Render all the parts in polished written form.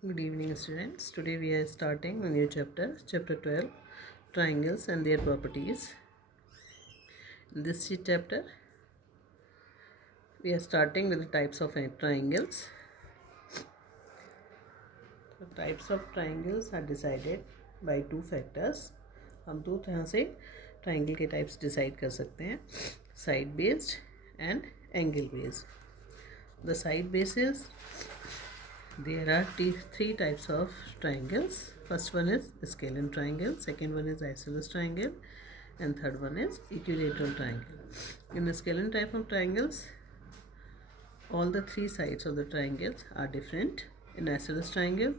Good evening, students. Today we are starting a new chapter, chapter 12, triangles and their properties. In this chapter, we are starting with the types of triangles. The types of triangles are decided by two factors. हम दो तरह से triangle के types decide कर सकते हैं, side based and angle based. The side bases, there are three types of triangles. First one is scalene triangle, second one is isosceles triangle, and third one is equilateral triangle. In the scalene type of triangles, all the three sides of the triangles are different. In isosceles triangle,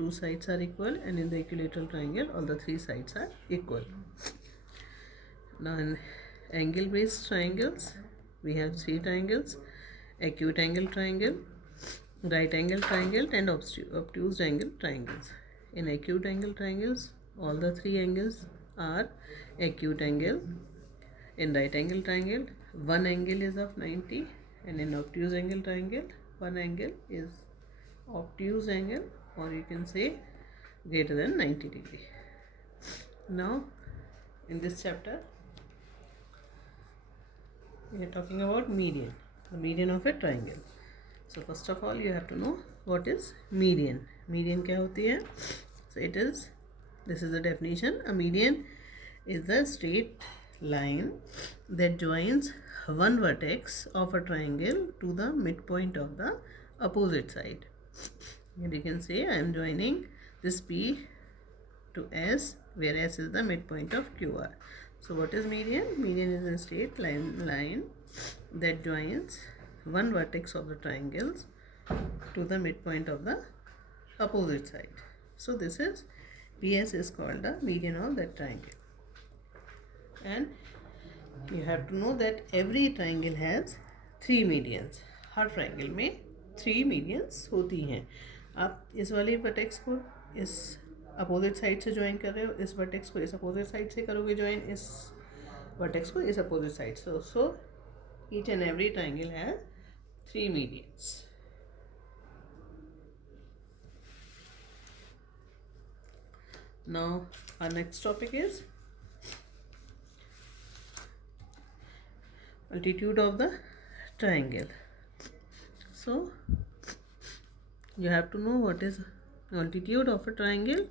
two sides are equal, and in the equilateral triangle, all the three sides are equal. Now in angle based triangles, we have three triangles: acute angle triangle, right angle triangle, and obtuse angle triangles. In acute angle triangles, all the three angles are acute angle. In right angle triangle, one angle is of 90, and in obtuse angle triangle, one angle is obtuse angle, or you can say greater than 90 degree. Now in this chapter, we are talking about median, the median of a triangle. So first of all, you have to know what is median. Median क्या होती है? So this is the definition. A median is the straight line that joins one vertex of a triangle to the midpoint of the opposite side. And you can say I am joining this P to S, where S is the midpoint of QR. So what is median? Median is a straight line that joins one vertex of the triangles to the midpoint of the opposite side. So this is PS is called the median of that triangle. And you have to know that every triangle has three medians. Her triangle में three medians होती हैं. आप इस वाले vertex को इस opposite side से join कर रहे हो, इस वर्टेक्स को इस अपोजिट साइड से करोगे ज्वाइन, इस वर्टेक्स को इस अपोजिट साइड से. So each and every triangle has three medians. Now our next topic is altitude of the triangle. So you have to know what is altitude of a triangle.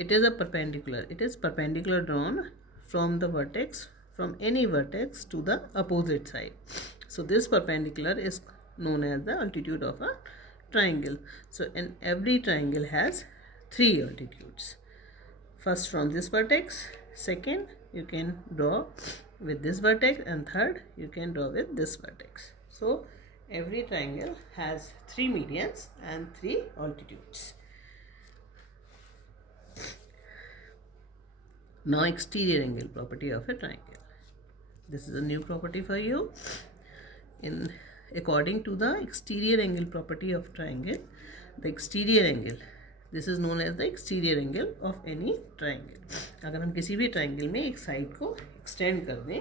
It is a perpendicular. It is perpendicular drawn from the vertex, from any vertex to the opposite side. So this perpendicular is known as the altitude of a triangle. So in every triangle has three altitudes. First from this vertex, second you can draw with this vertex, and third you can draw with this vertex. So every triangle has three medians and three altitudes. Now exterior angle property of a triangle. This is a new property for you. According to the exterior angle property of triangle, the exterior angle, this is known as the exterior angle of any triangle. अगर हम किसी भी triangle में एक side को extend कर दें,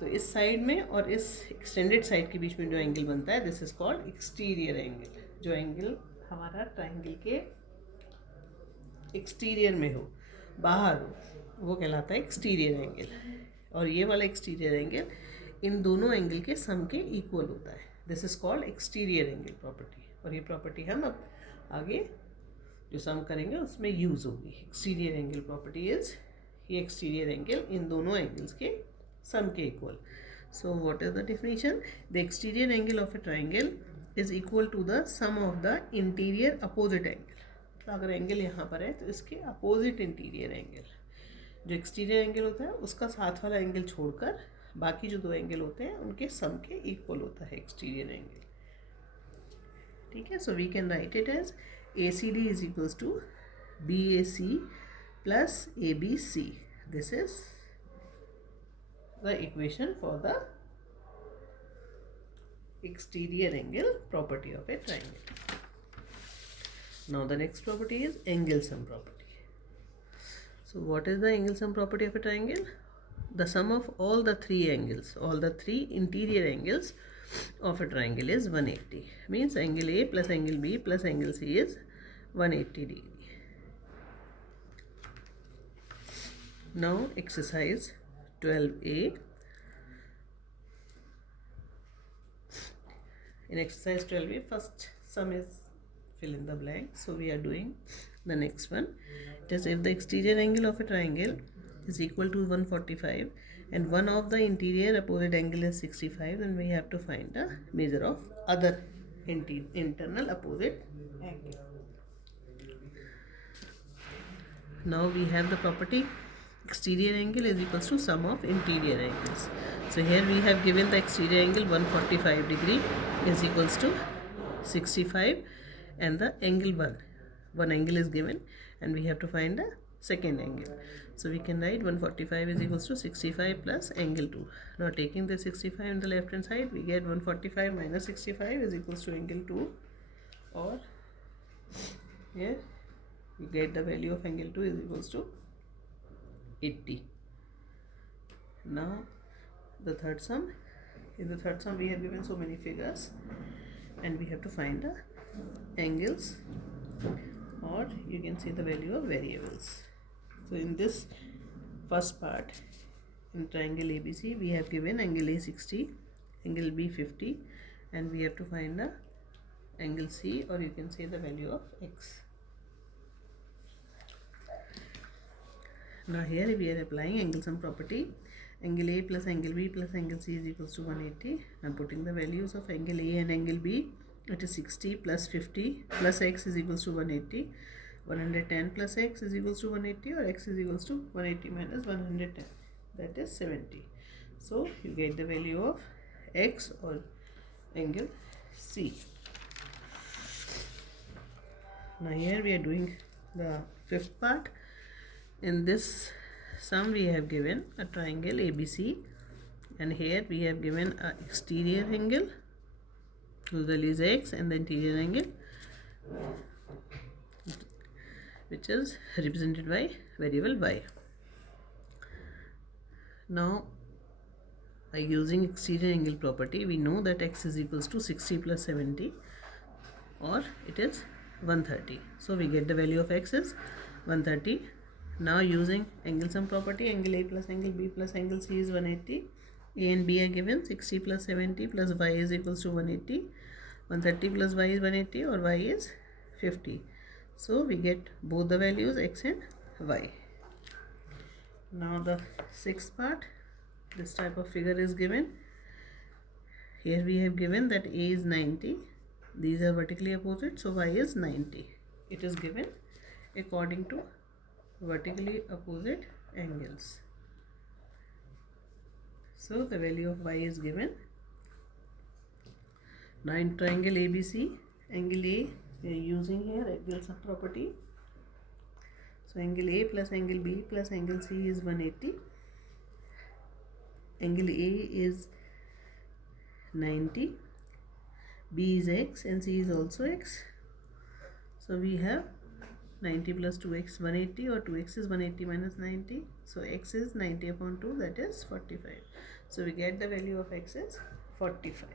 तो इस साइड में और इस एक्सटेंडेड साइड के बीच में जो एंगल बनता है, this is called exterior angle. जो एंगल हमारा ट्राइंगल के एक्सटीरियर में हो, बाहर हो, वो कहलाता है एक्सटीरियर एंगल. और ये वाला एक्सटीरियर एंगल इन दोनों एंगल के सम के इक्वल होता है. This is called exterior angle property. और ये प्रॉपर्टी हम अब आगे जो सम करेंगे उसमें यूज होगी. एक्सटीरियर एंगल प्रॉपर्टी इज ये एक्सटीरियर एंगल इन दोनों एंगल्स के sum के equal. So what is the definition? The exterior angle of a triangle is equal to the sum of the interior opposite angle. तो अगर angle यहाँ पर है तो इसके अपोजिट इंटीरियर एंगल, जो एक्सटीरियर एंगल होता है उसका साथ वाला एंगल छोड़कर बाकी जो दो एंगल होते हैं उनके सम के इक्वल होता है एक्सटीरियर एंगल. ठीक है. So we can write it as ACD is equals to BAC plus ABC. This is the equation for the exterior angle property of a triangle. Now the next property is angle sum property. So what is the angle sum property of a triangle? The sum of all the three angles, all the three interior angles of a triangle is 180. Means angle A plus angle B plus angle C is 180 degree. Now exercise 12a. In exercise 12a, first sum is fill in the blank. So we are doing the next one. It is if the exterior angle of a triangle is equal to 145 and one of the interior opposite angle is 65, then we have to find the measure of other internal opposite angle. Now we have the property exterior angle is equals to sum of interior angles. So here we have given the exterior angle 145 degree is equals to 65 and the angle 1 angle is given and we have to find the second angle. So we can write 145 is equals to 65 plus angle 2. Now taking the 65 on the left hand side, we get 145 minus 65 is equals to angle 2, or here we get the value of angle 2 is equals to 80. Now the third sum. In the third sum we have given so many figures and we have to find the angles, or you can see the value of variables. So in this first part, in triangle ABC, we have given angle A 60, angle B 50, and we have to find the angle C, or you can say the value of X. Now here we are applying angle sum property. Angle A plus angle B plus angle C is equals to 180. Now putting the values of angle A and angle B, it is 60 plus 50 plus X is equals to 180. 110 plus X is equals to 180, or X is equals to 180 minus 110, that is 70. So you get the value of X or angle C. Now here we are doing the fifth part. In this sum we have given a triangle ABC, and here we have given a exterior angle whose value is X and the interior angle which is represented by variable Y. Now by using exterior angle property, we know that X is equals to 60 plus 70, or it is 130. So we get the value of X is 130. Now using angle sum property, angle A plus angle B plus angle C is 180. A and B are given. 60 plus 70 plus Y is equals to 180. 130 plus Y is 180, or Y is 50. So we get both the values X and Y. Now the sixth part, this type of figure is given. Here we have given that A is 90. These are vertically opposite, so Y is 90. It is given according to vertically opposite angles. So the value of Y is given. Now in triangle ABC, angle A we are using here angle sum property. So angle A plus angle B plus angle C is 180. Angle A is 90, B is X and C is also X. So we have 90 plus 2x 180, or 2x is 180 minus 90. So X is 90 upon 2, that is 45. So we get the value of X is 45.